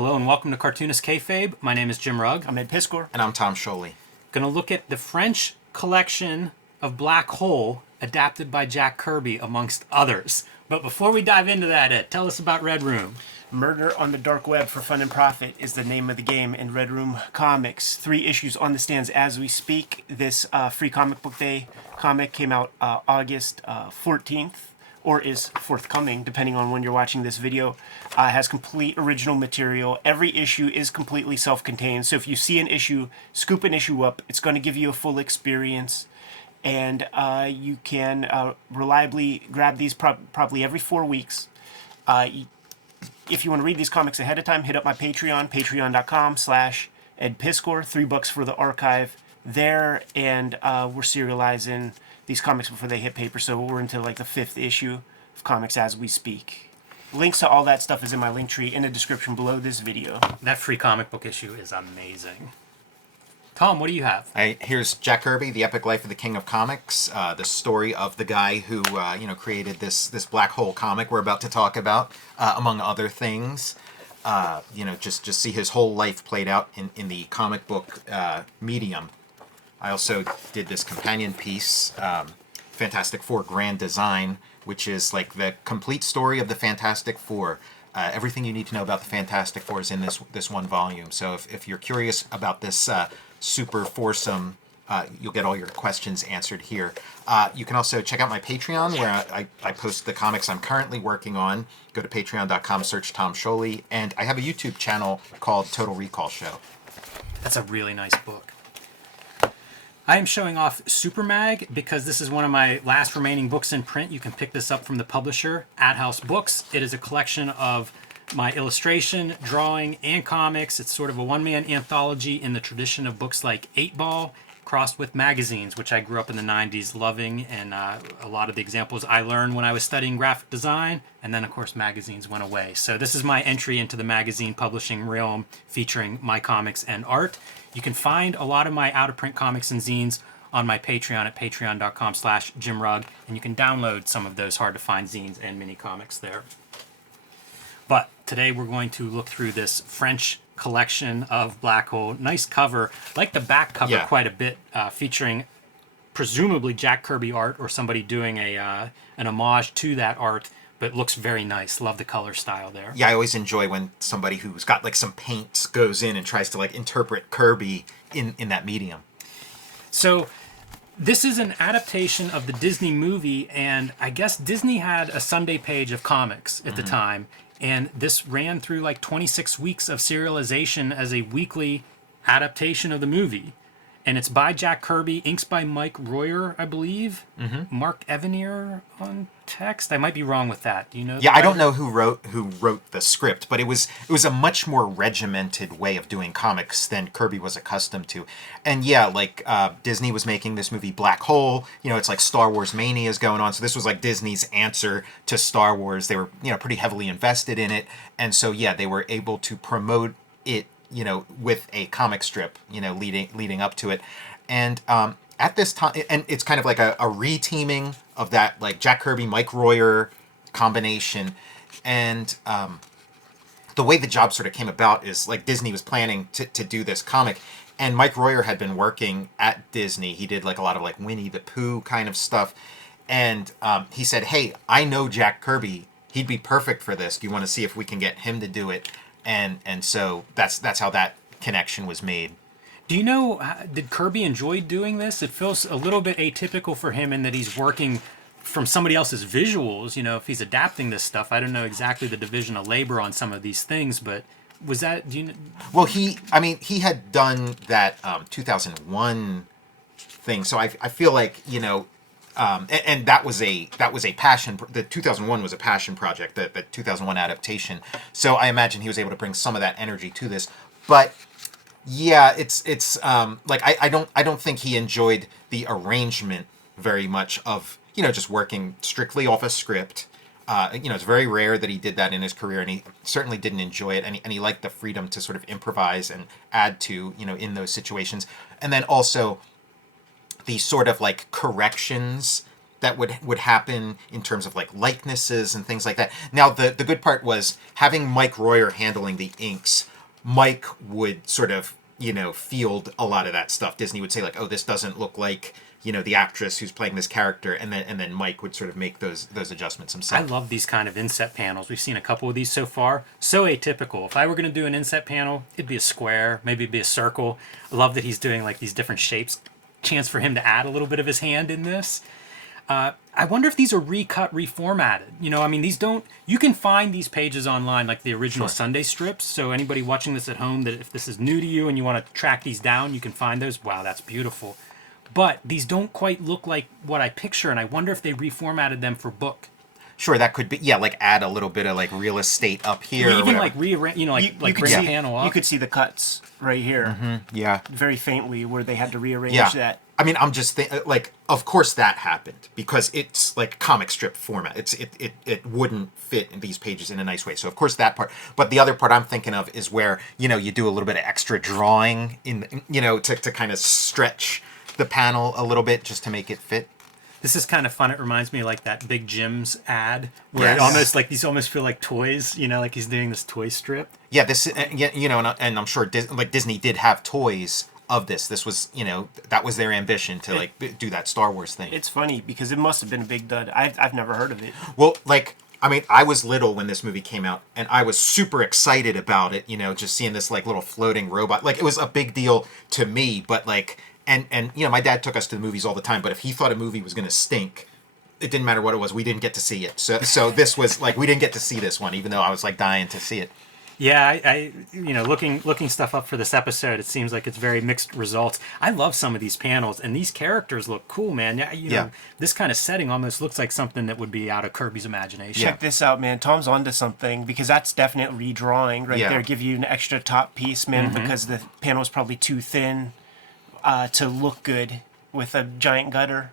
Hello and welcome to Cartoonist Kayfabe. My name is Jim Rugg. I'm Ed Piscor. And I'm Tom Scholey. Going to look at the French collection of Black Hole adapted by Jack Kirby, amongst others. But before we dive into that, Ed, tell us about Red Room. Murder on the Dark Web for Fun and Profit is the name of the game in Red Room Comics. 3 issues on the stands as we speak. This free comic book day comic came out August 14th, or is forthcoming, depending on when you're watching this video. Has complete original material. Every issue is completely self-contained. So if you see an issue, scoop an issue up, it's going to give you a full experience. And you can reliably grab these probably every 4 weeks. If you want to read these comics ahead of time, hit up my Patreon, patreon.com/EdPiscor. $3 for the archive there, and we're serializing these comics before they hit paper, so we're into like the 5th issue of comics as we speak. Links to all that stuff is in my link tree in the description below this video. That free comic book issue is amazing. Tom, what do you have? Here's Jack Kirby, The Epic Life of the King of Comics, the story of the guy who created this black hole comic we're about to talk about, among other things. Just see his whole life played out in the comic book medium. I also did this companion piece, Fantastic Four Grand Design, which is like the complete story of the Fantastic Four. Everything you need to know about the Fantastic Four is in this one volume. So if you're curious about this super foursome, you'll get all your questions answered here. You can also check out my Patreon, where I post the comics I'm currently working on. Go to patreon.com, search Tom Scholey, and I have a YouTube channel called Total Recall Show. That's a really nice book. I am showing off Super Mag because this is one of my last remaining books in print. You can pick this up from the publisher, At House Books. It is a collection of my illustration, drawing, and comics. It's sort of a one-man anthology in the tradition of books like 8 Ball, crossed with magazines, which I grew up in the 90s loving, and a lot of the examples I learned when I was studying graphic design, and then of course magazines went away. So this is my entry into the magazine publishing realm, featuring my comics and art. You can find a lot of my out-of-print comics and zines on my Patreon at patreon.com/JimRugg, and you can download some of those hard-to-find zines and mini comics there. But today we're going to look through this French collection of Black Hole. Nice cover. I like the back cover quite a bit, featuring presumably Jack Kirby art or somebody doing an homage to that art, but it looks very nice. Love the color style there. Yeah, I always enjoy when somebody who's got like some paint goes in and tries to like interpret Kirby in that medium. So this is an adaptation of the Disney movie, and I guess Disney had a Sunday page of comics at the time, and this ran through like 26 weeks of serialization as a weekly adaptation of the movie. And it's by Jack Kirby, inks by Mike Royer, I believe. Mark Evanier on text. I might be wrong with that. Do you know? Yeah, I don't know who wrote the script, but it was a much more regimented way of doing comics than Kirby was accustomed to. And yeah, like Disney was making this movie Black Hole. It's like Star Wars mania is going on. So this was like Disney's answer to Star Wars. They were pretty heavily invested in it, and so yeah, they were able to promote it with a comic strip, leading up to it. And at this time, and it's kind of like a re-teaming of that, like Jack Kirby, Mike Royer combination. And the way the job sort of came about is like Disney was planning to do this comic, and Mike Royer had been working at Disney. He did like a lot of like Winnie the Pooh kind of stuff. And he said, hey, I know Jack Kirby. He'd be perfect for this. Do you want to see if we can get him to do it? And so that's how that connection was made. Do you know, did Kirby enjoy doing this? It feels a little bit atypical for him in that he's working from somebody else's visuals. If he's adapting this stuff, I don't know exactly the division of labor on some of these things, but was that, do you know? Well, he had done that 2001 thing, so I feel like, and that was a passion. The 2001 was a passion project, the 2001 adaptation. So I imagine he was able to bring some of that energy to this. But yeah, it's like I don't think he enjoyed the arrangement very much of just working strictly off a script. It's very rare that he did that in his career, and he certainly didn't enjoy it. And he liked the freedom to sort of improvise and add to in those situations. And then also the sort of like corrections that would happen in terms of like likenesses and things like that. Now the good part was having Mike Royer handling the inks. Mike would sort of, field a lot of that stuff. Disney would say like, oh, this doesn't look like, the actress who's playing this character, and then Mike would sort of make those adjustments himself. I love these kind of inset panels. We've seen a couple of these so far. So atypical. If I were going to do an inset panel, it'd be a square, maybe it'd be a circle. I love that he's doing like these different shapes. Chance for him to add a little bit of his hand in this. I wonder if these are recut, reformatted. These don't. You can find these pages online, like the original Sunday strips. So anybody watching this at home, that if this is new to you and you want to track these down, you can find those. Wow, that's beautiful. But these don't quite look like what I picture, and I wonder if they reformatted them for book. Sure, that could be, like add a little bit of like real estate up here. Or even like rearrange, like bring a panel up. You could see the cuts right here. Mm-hmm. Yeah. Very faintly where they had to rearrange that. I'm just like, of course that happened because it's like comic strip format. It wouldn't fit in these pages in a nice way. So of course that part. But the other part I'm thinking of is where, you do a little bit of extra drawing to kind of stretch the panel a little bit just to make it fit. This is kind of fun. It reminds me of like that Big Jim's ad where it almost like these almost feel like toys, like he's doing this toy strip. Yeah, this, and I'm sure Disney did have toys of this. This was, that was their ambition to like do that Star Wars thing. It's funny because it must have been a big dud. I've never heard of it. Well, I was little when this movie came out, and I was super excited about it, just seeing this like little floating robot. Like it was a big deal to me, but like, and my dad took us to the movies all the time, but if he thought a movie was going to stink, it didn't matter what it was. We didn't get to see it. So this was like, we didn't get to see this one, even though I was like dying to see it. Yeah, I looking stuff up for this episode, it seems like it's very mixed results. I love some of these panels, and these characters look cool, man. Yeah, this kind of setting almost looks like something that would be out of Kirby's imagination. Check this out, man. Tom's onto something because that's definitely redrawing right there. Give you an extra top piece, man, because the panel is probably too thin to look good with a giant gutter.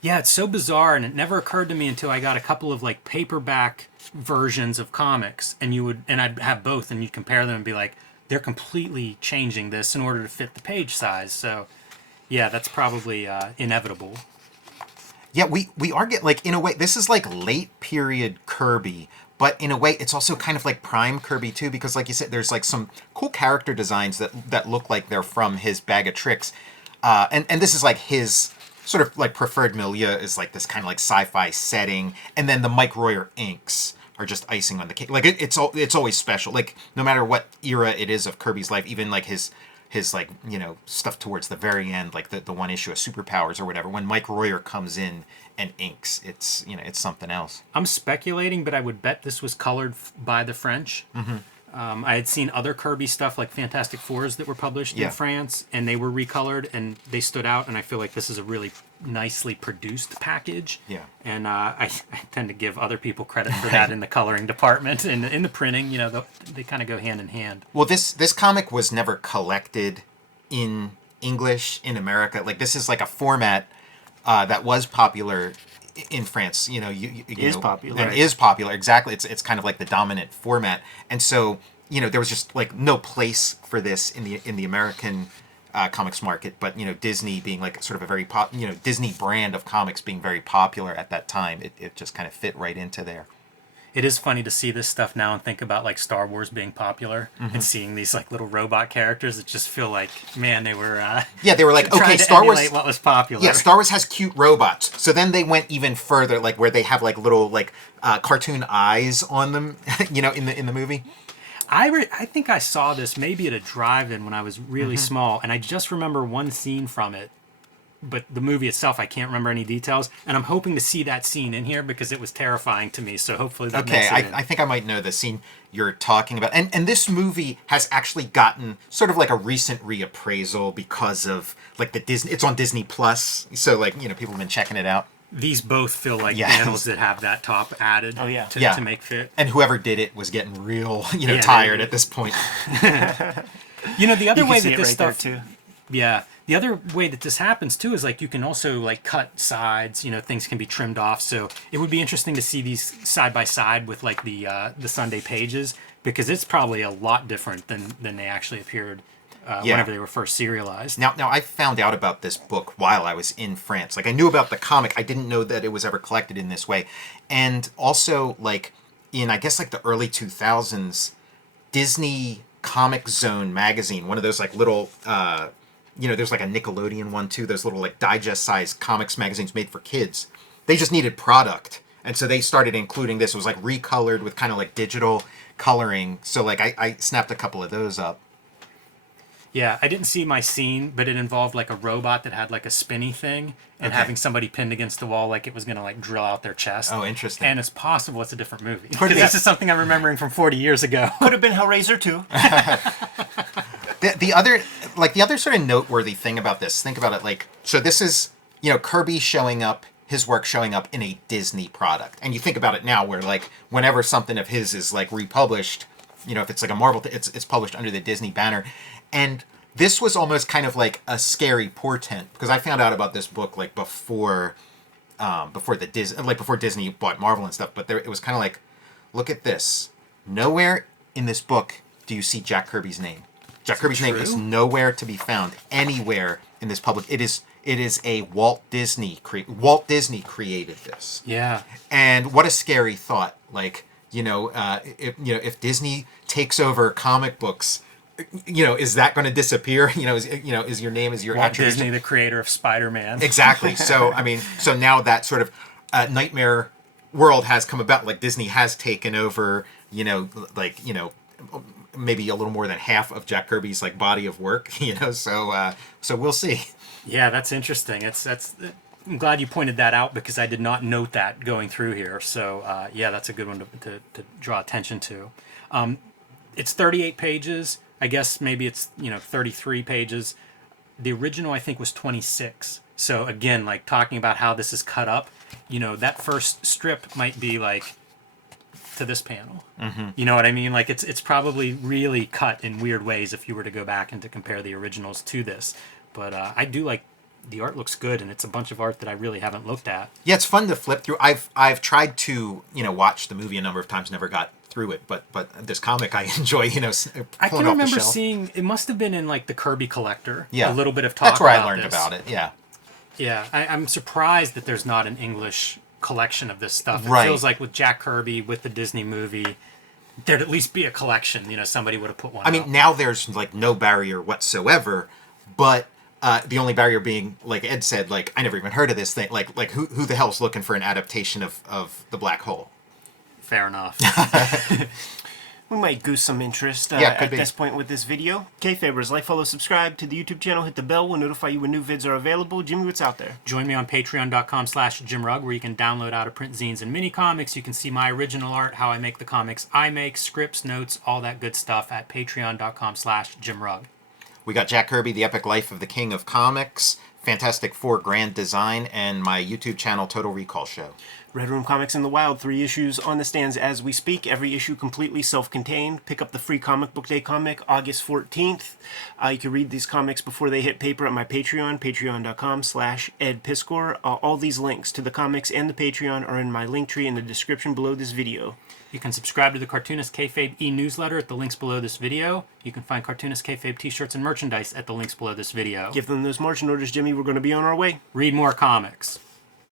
Yeah, it's so bizarre, and it never occurred to me until I got a couple of like paperback versions of comics, and I'd have both, and you'd compare them and be like, they're completely changing this in order to fit the page size. So, yeah, that's probably inevitable. Yeah, we are getting like, in a way, this is like late period Kirby, but in a way, it's also kind of like prime Kirby too, because like you said, there's like some cool character designs that look like they're from his bag of tricks, and this is like his sort of like preferred milieu is like this kind of like sci-fi setting, and then the Mike Royer inks are just icing on the cake. Like it's always special. Like no matter what era it is of Kirby's life, even like his like stuff towards the very end, like the one issue of Superpowers or whatever. When Mike Royer comes in and inks, it's it's something else. I'm speculating, but I would bet this was colored by the French. Mm-hmm. I had seen other Kirby stuff like Fantastic Fours that were published in France, and they were recolored, and they stood out, and I feel like this is a really nicely produced package. Yeah. And I tend to give other people credit for that in the coloring department and in the printing. They kind of go hand in hand. Well, this comic was never collected in English in America. Like, this is like a format that was popular in France, popular. And is popular, exactly. It's kind of like the dominant format, and so there was just like no place for this in the American comics market. But Disney being like sort of a very Disney brand of comics being very popular at that time, it just kind of fit right into there. It is funny to see this stuff now and think about like Star Wars being popular and seeing these like little robot characters that just feel like, man, they were they were like, okay, Star Wars, what was popular. Yeah, Star Wars has cute robots. So then they went even further, like where they have like little like cartoon eyes on them, in the movie. I think I saw this maybe at a drive-in when I was really small, and I just remember one scene from it. But the movie itself, I can't remember any details, and I'm hoping to see that scene in here because it was terrifying to me. So hopefully that makes it in. I think I might know the scene you're talking about. And this movie has actually gotten sort of like a recent reappraisal because of like the Disney. It's on Disney Plus, so like people have been checking it out. These both feel like panels that have that top added. To make fit. And whoever did it was getting real tired at this point. The other way that this stuff too. Yeah. The other way that this happens too is like you can also like cut sides, things can be trimmed off. So it would be interesting to see these side by side with like the Sunday pages, because it's probably a lot different than they actually appeared whenever they were first serialized. Now I found out about this book while I was in France. Like, I knew about the comic. I didn't know that it was ever collected in this way. And also, like, in, I guess, like, the early 2000s, Disney Comic Zone magazine, one of those, like, little, there's, like, a Nickelodeon one, too. Those little, like, digest-sized comics magazines made for kids. They just needed product. And so they started including this. It was, like, recolored with kind of, like, digital coloring. So, like, I snapped a couple of those up. Yeah, I didn't see my scene, but it involved like a robot that had like a spinny thing and having somebody pinned against the wall like it was going to like drill out their chest. Oh, interesting. And it's possible it's a different movie. Could be. This is something I'm remembering from 40 years ago. Could have been Hellraiser too. The other sort of noteworthy thing about this, think about it, like, so this is, Kirby showing up, his work showing up in a Disney product. And you think about it now where, like, whenever something of his is, like, republished, if it's like a Marvel, it's published under the Disney banner. And this was almost kind of like a scary portent, because I found out about this book like before Disney bought Marvel and stuff. But it was kind of like, look at this. Nowhere in this book do you see Jack Kirby's name. Jack Kirby's name is nowhere to be found anywhere in this public. It is a Walt Disney created this. Yeah. And what a scary thought. Like, if Disney takes over comic books, is that going to disappear? Is your name, is your Walt attribution? Disney, the creator of Spider-Man. Exactly. So, so now that sort of nightmare world has come about. Like, Disney has taken over, maybe a little more than half of Jack Kirby's like body of work. So we'll see. Yeah, that's interesting. I'm glad you pointed that out because I did not note that going through here. So that's a good one to draw attention to. It's 38 pages. I guess maybe it's 33 pages. The original I think was 26. So again, like talking about how this is cut up, that first strip might be like to this panel. Mm-hmm. You know what I mean? Like it's probably really cut in weird ways if you were to go back and to compare the originals to this. But I do like the art looks good, and it's a bunch of art that I really haven't looked at. Yeah, it's fun to flip through. I've tried to watch the movie a number of times, never got through it, but this comic I enjoy. I can remember seeing it must have been in like the Kirby Collector. Yeah, a little bit of talk. That's where about I learned this. about it. Yeah, yeah. I'm surprised that there's not an English collection of this stuff. It right. feels like with Jack Kirby, with the Disney movie, there'd at least be a collection. Somebody would have put one. I mean, now there's like no barrier whatsoever, but. The only barrier being, like Ed said, like, I never even heard of this thing. Like who the hell's looking for an adaptation of The Black Hole? Fair enough. We might goose some interest could be. this point with this video. Kayfabers, like, follow, subscribe to the YouTube channel. Hit the bell. We'll notify you when new vids are available. Jimmy, what's out there? Join me on patreon.com/JimRugg, where you can download out-of-print zines and mini comics. You can see my original art, how I make the comics I make, scripts, notes, all that good stuff at patreon.com/JimRugg. We got Jack Kirby, The Epic Life of the King of Comics, Fantastic Four Grand Design, and my YouTube channel, Total Recall Show. Red Room Comics in the Wild, 3 issues on the stands as we speak. Every issue completely self-contained. Pick up the free Comic Book Day comic August 14th. You can read these comics before they hit paper at my Patreon, patreon.com/EdPiskor. All these links to the comics and the Patreon are in my link tree in the description below this video. You can subscribe to the Cartoonist Kayfabe e-newsletter at the links below this video. You can find Cartoonist Kayfabe t-shirts and merchandise at the links below this video. Give them those marching orders, Jimmy. We're going to be on our way. Read more comics.